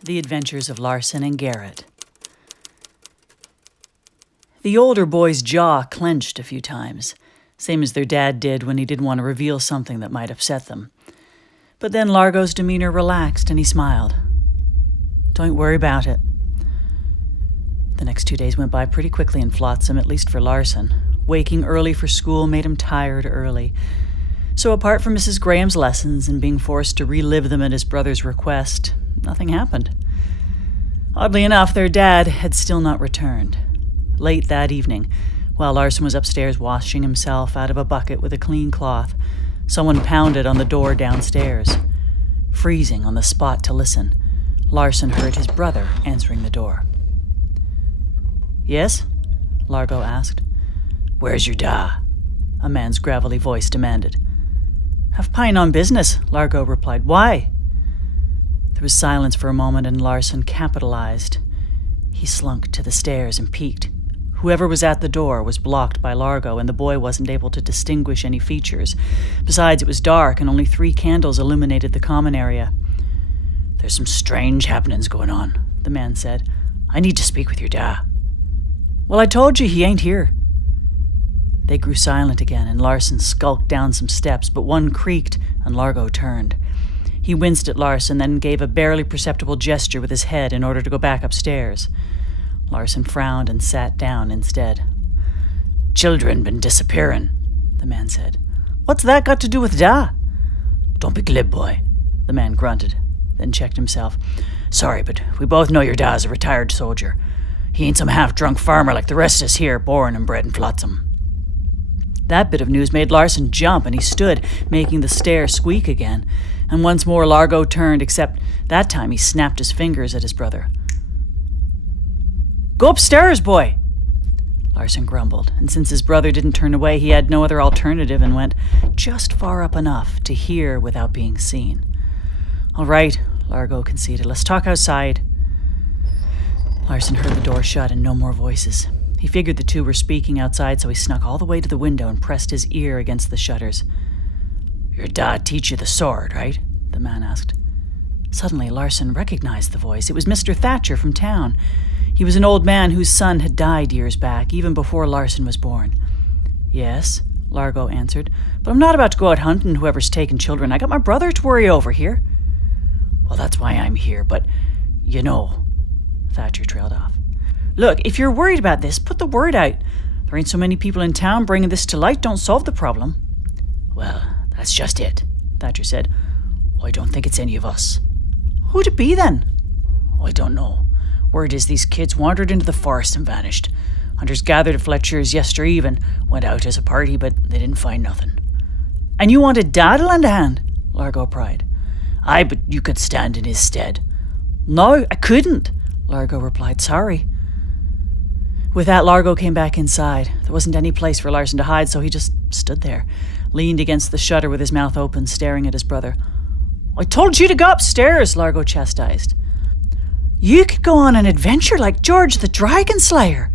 The Adventures of Larson and Garrett. The older boy's jaw clenched a few times, same as their dad did when he didn't want to reveal something that might upset them. But then Largo's demeanor relaxed and he smiled. "Don't worry about it." The next 2 days went by pretty quickly in Flotsam, at least for Larson. Waking early for school made him tired early. So apart from Mrs. Graham's lessons and being forced to relive them at his brother's request, nothing happened. Oddly enough, their dad had still not returned. Late that evening, while Larson was upstairs washing himself out of a bucket with a clean cloth, someone pounded on the door downstairs. Freezing on the spot to listen, Larson heard his brother answering the door. "Yes?" Largo asked. "Where's your da?" a man's gravelly voice demanded. "Have pine on business," Largo replied. "Why?" There was silence for a moment, and Larson capitalized. He slunk to the stairs and peeked. Whoever was at the door was blocked by Largo, and the boy wasn't able to distinguish any features. Besides, it was dark, and only 3 candles illuminated the common area. "There's some strange happenings going on," the man said. "I need to speak with your da." "Well, I told you he ain't here." They grew silent again, and Larson skulked down some steps, but one creaked, and Largo turned. He winced at Larson, then gave a barely perceptible gesture with his head in order to go back upstairs. Larson frowned and sat down instead. "Children been disappearing," the man said. "What's that got to do with da?" "Don't be glib, boy," the man grunted, then checked himself. "Sorry, but we both know your da's a retired soldier. He ain't some half-drunk farmer like the rest of us here, born and bred in Flotsam." That bit of news made Larson jump, and he stood, making the stair squeak again. And once more Largo turned, except that time he snapped his fingers at his brother. "Go upstairs, boy!" Larson grumbled, and since his brother didn't turn away, he had no other alternative and went just far up enough to hear without being seen. "All right," Largo conceded. "Let's talk outside." Larson heard the door shut and no more voices. He figured the 2 were speaking outside, so he snuck all the way to the window and pressed his ear against the shutters. "Your dad teach you the sword, right?" the man asked. Suddenly, Larson recognized the voice. It was Mr. Thatcher from town. He was an old man whose son had died years back, even before Larson was born. "Yes," Largo answered, "but I'm not about to go out hunting whoever's taken children. I got my brother to worry over here." "Well, that's why I'm here, but, you know," Thatcher trailed off. "Look, if you're worried about this, put the word out. There ain't so many people in town. Bringing this to light don't solve the problem." "Well, that's just it," Thatcher said. "I don't think it's any of us." "Who'd it be then?" "I don't know. Word is these kids wandered into the forest and vanished. Hunters gathered at Fletcher's yester eve and went out as a party, but they didn't find nothing." "And you wanted Dad to lend a hand?" Largo pried. "Aye, but you could stand in his stead." "No, I couldn't," Largo replied. "Sorry." With that, Largo came back inside. There wasn't any place for Larson to hide, so he just stood there, leaned against the shutter with his mouth open, staring at his brother. "I told you to go upstairs," Largo chastised. "You could go on an adventure like George the Dragon Slayer."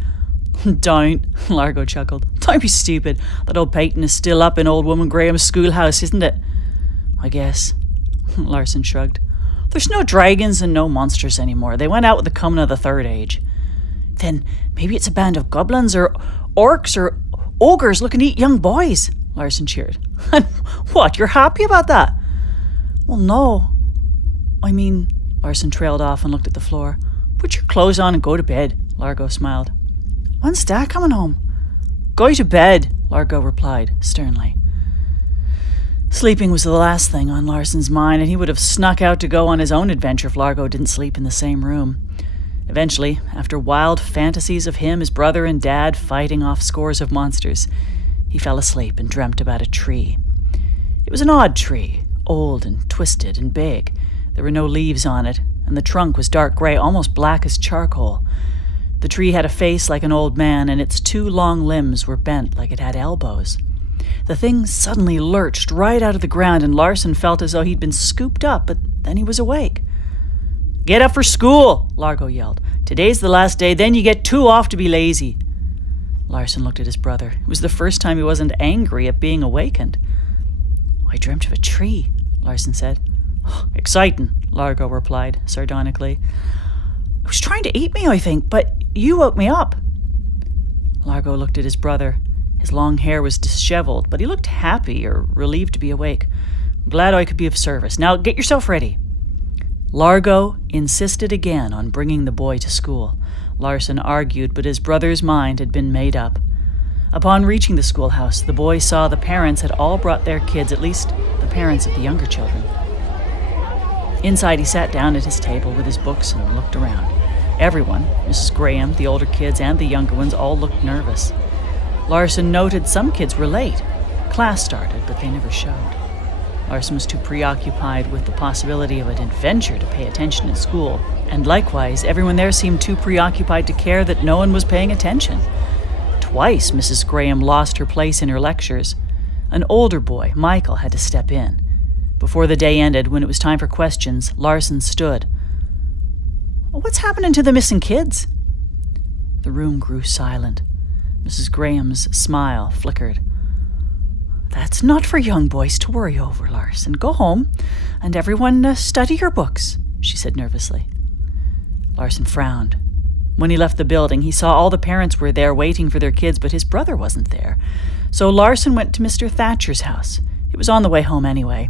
"Don't," Largo chuckled. "Don't be stupid. That old Peyton is still up in old woman Graham's schoolhouse, isn't it?" "I guess." Larson shrugged. "There's no dragons and no monsters anymore. They went out with the coming of the Third Age." "Then maybe it's a band of goblins or orcs or ogres looking to eat young boys," Larson cheered. "And what, you're happy about that?" "Well, no. I mean," Larson trailed off and looked at the floor. "Put your clothes on and go to bed," Largo smiled. "When's Dad coming home?" "Go to bed," Largo replied sternly. Sleeping was the last thing on Larson's mind, and he would have snuck out to go on his own adventure if Largo didn't sleep in the same room. Eventually, after wild fantasies of him, his brother, and Dad fighting off scores of monsters, he fell asleep and dreamt about a tree. It was an odd tree, old and twisted and big. There were no leaves on it, and the trunk was dark gray, almost black as charcoal. The tree had a face like an old man, and its 2 long limbs were bent like it had elbows. The thing suddenly lurched right out of the ground, and Larson felt as though he'd been scooped up, but then he was awake. "Get up for school," Largo yelled. "Today's the last day, then you get 2 off to be lazy." Larson looked at his brother. It was the first time he wasn't angry at being awakened. "I dreamt of a tree," Larson said. Exciting, Largo replied, sardonically. It was trying to eat me, I think, but you woke me up. Largo looked at his brother. His long hair was disheveled, but he looked happy or relieved to be awake. Glad I could be of service. Now get yourself ready. Largo insisted again on bringing the boy to school. Larson argued, but his brother's mind had been made up. Upon reaching the schoolhouse, the boy saw the parents had all brought their kids, at least the parents of the younger children. Inside, he sat down at his table with his books and looked around. Everyone, Mrs. Graham, the older kids, and the younger ones, all looked nervous. Larson noted some kids were late. Class started, but they never showed. Larson was too preoccupied with the possibility of an adventure to pay attention in school, and likewise, everyone there seemed too preoccupied to care that no one was paying attention. Twice, Mrs. Graham lost her place in her lectures. An older boy, Michael, had to step in. Before the day ended, when it was time for questions, Larson stood. What's happening to the missing kids? The room grew silent. Mrs. Graham's smile flickered. That's not for young boys to worry over, Larson. Go home, and everyone study your books, she said nervously. Larson frowned. When he left the building, he saw all the parents were there waiting for their kids, but his brother wasn't there. So Larson went to Mr. Thatcher's house. It was on the way home anyway.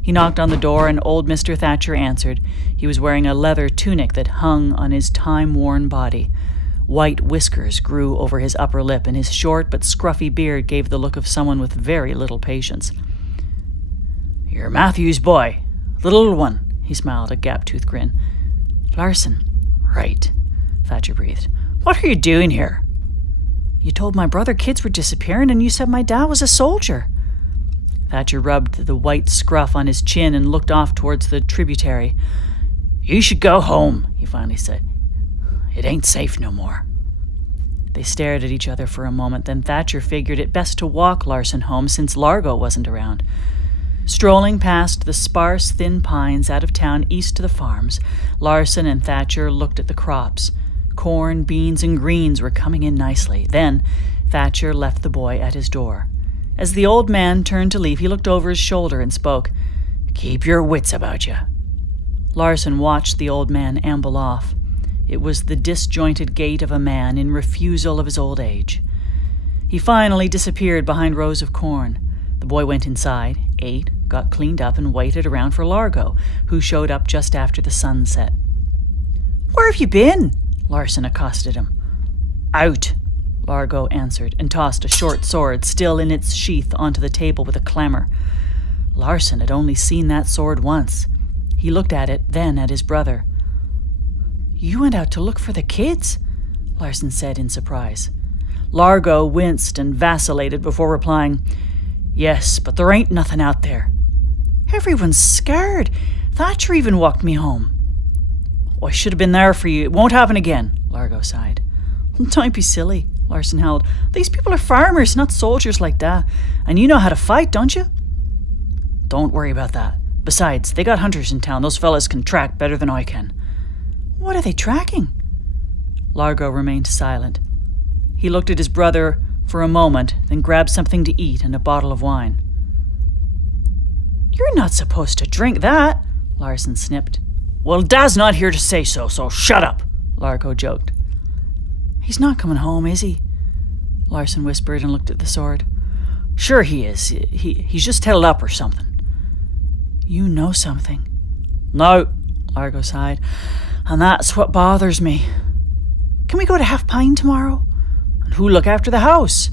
He knocked on the door, and old Mr. Thatcher answered. He was wearing a leather tunic that hung on his time-worn body. White whiskers grew over his upper lip, and his short but scruffy beard gave the look of someone with very little patience. You're Matthew's boy, the little one, he smiled, a gap-toothed grin. Larson. Right, Thatcher breathed. What are you doing here? You told my brother kids were disappearing, and you said my dad was a soldier. Thatcher rubbed the white scruff on his chin and looked off towards the tributary. You should go home, he finally said. It ain't safe no more. They stared at each other for a moment, then Thatcher figured it best to walk Larson home since Largo wasn't around. Strolling past the sparse, thin pines out of town east to the farms, Larson and Thatcher looked at the crops. Corn, beans, and greens were coming in nicely. Then Thatcher left the boy at his door. As the old man turned to leave, he looked over his shoulder and spoke. Keep your wits about you. Larson watched the old man amble off. It was the disjointed gait of a man in refusal of his old age. He finally disappeared behind rows of corn. The boy went inside, ate, got cleaned up, and waited around for Largo, who showed up just after the sun set. Where have you been? Larson accosted him. Out, Largo answered, and tossed a short sword, still in its sheath, onto the table with a clamor. Larson had only seen that sword once. He looked at it, then at his brother. You went out to look for the kids? Larson said in surprise. Largo winced and vacillated before replying, Yes, but there ain't nothing out there. Everyone's scared. Thatcher even walked me home. I should have been there for you. It won't happen again, Largo sighed. Don't be silly, Larson howled. These people are farmers, not soldiers like that. And you know how to fight, don't you? Don't worry about that. Besides, they got hunters in town. Those fellas can track better than I can. What are they tracking? Largo remained silent. He looked at his brother for a moment, then grabbed something to eat and a bottle of wine. You're not supposed to drink that, Larson snipped. Well, Dad's not here to say so shut up, Largo joked. He's not coming home, is he? Larson whispered and looked at the sword. Sure he is. He's just held up or something. You know something. No, Largo sighed. And that's what bothers me. Can we go to Half Pine tomorrow? And who'll look after the house?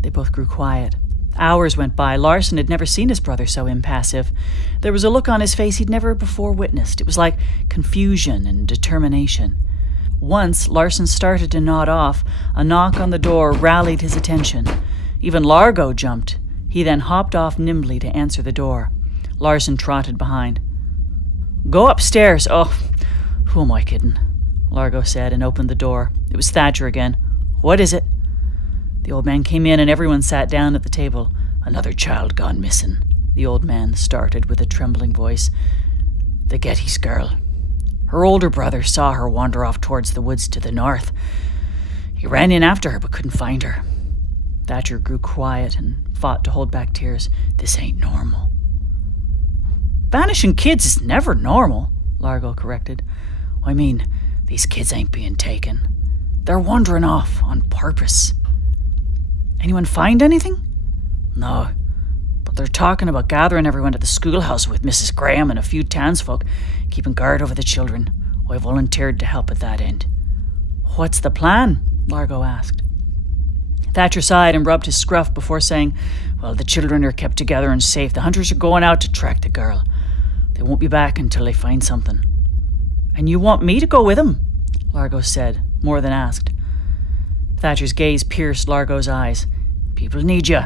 They both grew quiet. Hours went by. Larson had never seen his brother so impassive. There was a look on his face he'd never before witnessed. It was like confusion and determination. Once, Larson started to nod off. A knock on the door rallied his attention. Even Largo jumped. He then hopped off nimbly to answer the door. Larson trotted behind. Go upstairs. Oh, who am I kidding? Largo said and opened the door. It was Thatcher again. What is it? The old man came in and everyone sat down at the table. Another child gone missing, the old man started with a trembling voice. The Gettys girl. Her older brother saw her wander off towards the woods to the north. He ran in after her but couldn't find her. Thatcher grew quiet and fought to hold back tears. This ain't normal. Vanishing kids is never normal, Largo corrected. I mean, these kids ain't being taken. They're wandering off on purpose. Anyone find anything? No, but they're talking about gathering everyone at the schoolhouse with Mrs. Graham and a few townsfolk, keeping guard over the children. I volunteered to help at that end. What's the plan? Largo asked. Thatcher sighed and rubbed his scruff before saying, Well, the children are kept together and safe. The hunters are going out to track the girl. They won't be back until they find something. And you want me to go with them? Largo said, more than asked. Thatcher's gaze pierced Largo's eyes. People need you.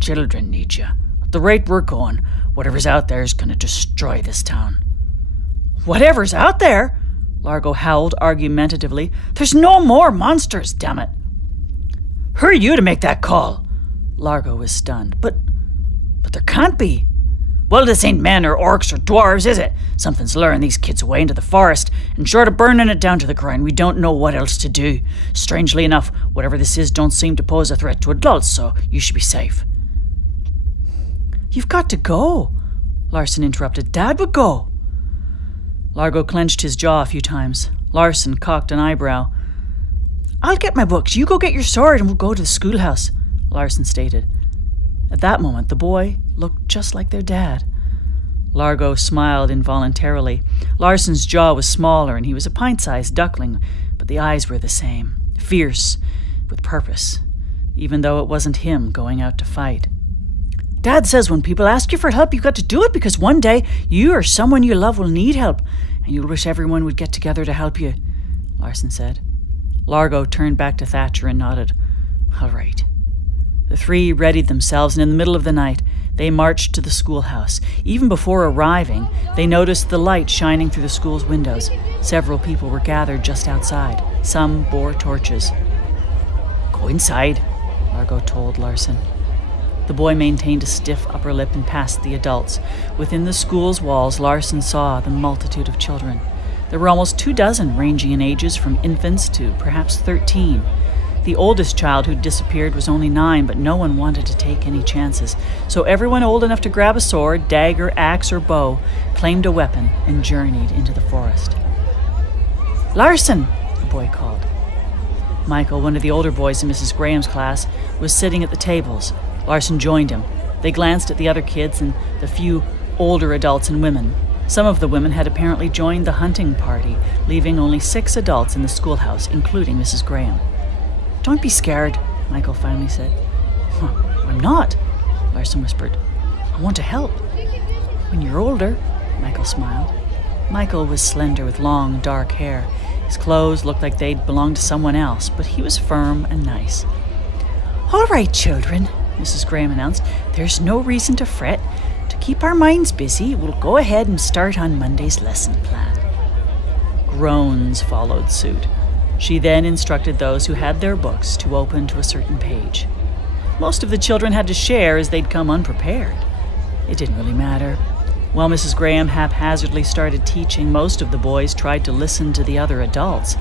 Children need you. At the rate we're going, whatever's out there is going to destroy this town. Whatever's out there? Largo howled argumentatively. There's no more monsters, damn it. Who are you to make that call? Largo was stunned. But there can't be. Well, this ain't men or orcs or dwarves, is it? Something's luring these kids away into the forest, and short of burning it down to the ground, we don't know what else to do. Strangely enough, whatever this is don't seem to pose a threat to adults, so you should be safe. You've got to go, Larson interrupted. Dad would go. Largo clenched his jaw a few times. Larson cocked an eyebrow. I'll get my books. You go get your sword and we'll go to the schoolhouse, Larson stated. At that moment, the boy looked just like their dad. Largo smiled involuntarily. Larson's jaw was smaller and he was a pint-sized duckling, but the eyes were the same, fierce, with purpose, even though it wasn't him going out to fight. Dad says when people ask you for help, you've got to do it because one day you or someone you love will need help, and you'll wish everyone would get together to help you, Larson said. Largo turned back to Thatcher and nodded. All right. The three readied themselves, and in the middle of the night, they marched to the schoolhouse. Even before arriving, they noticed the light shining through the school's windows. Several people were gathered just outside. Some bore torches. Go inside, Largo told Larson. The boy maintained a stiff upper lip and passed the adults. Within the school's walls, Larson saw the multitude of children. There were almost 24, ranging in ages from infants to perhaps 13. The oldest child who'd disappeared was only 9, but no one wanted to take any chances. So everyone old enough to grab a sword, dagger, axe, or bow claimed a weapon and journeyed into the forest. Larson, the boy called. Michael, one of the older boys in Mrs. Graham's class, was sitting at the tables. Larson joined him. They glanced at the other kids and the few older adults and women. Some of the women had apparently joined the hunting party, leaving only 6 adults in the schoolhouse, including Mrs. Graham. Don't be scared, Michael finally said. I'm not, Larson whispered. I want to help. When you're older, Michael smiled. Michael was slender with long, dark hair. His clothes looked like they'd belonged to someone else, but he was firm and nice. All right, children, Mrs. Graham announced. There's no reason to fret. To keep our minds busy, we'll go ahead and start on Monday's lesson plan. Groans followed suit. She then instructed those who had their books to open to a certain page. Most of the children had to share as they'd come unprepared. It didn't really matter. While Mrs. Graham haphazardly started teaching, most of the boys tried to listen to the other adults.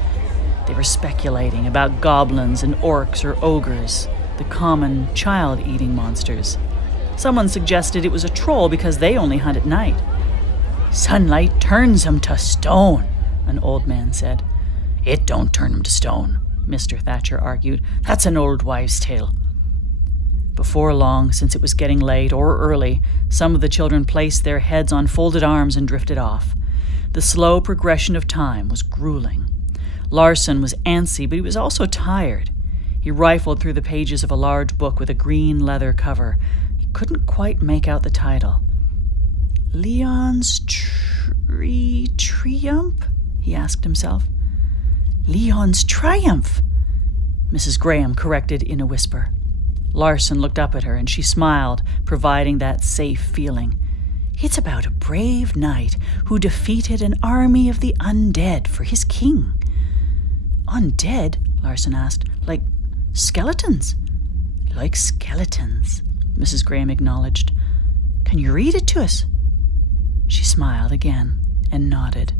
They were speculating about goblins and orcs or ogres, the common child-eating monsters. Someone suggested it was a troll because they only hunt at night. Sunlight turns them to stone, an old man said. It don't turn them to stone, Mr. Thatcher argued. That's an old wives' tale. Before long, since it was getting late or early, some of the children placed their heads on folded arms and drifted off. The slow progression of time was grueling. Larson was antsy, but he was also tired. He rifled through the pages of a large book with a green leather cover. He couldn't quite make out the title. Leon's Triumph? He asked himself. Leon's Triumph, Mrs. Graham corrected in a whisper. Larson looked up at her and she smiled, providing that safe feeling. It's about a brave knight who defeated an army of the undead for his king. Undead? Larson asked. Like skeletons? Like skeletons, Mrs. Graham acknowledged. Can you read it to us? She smiled again and nodded.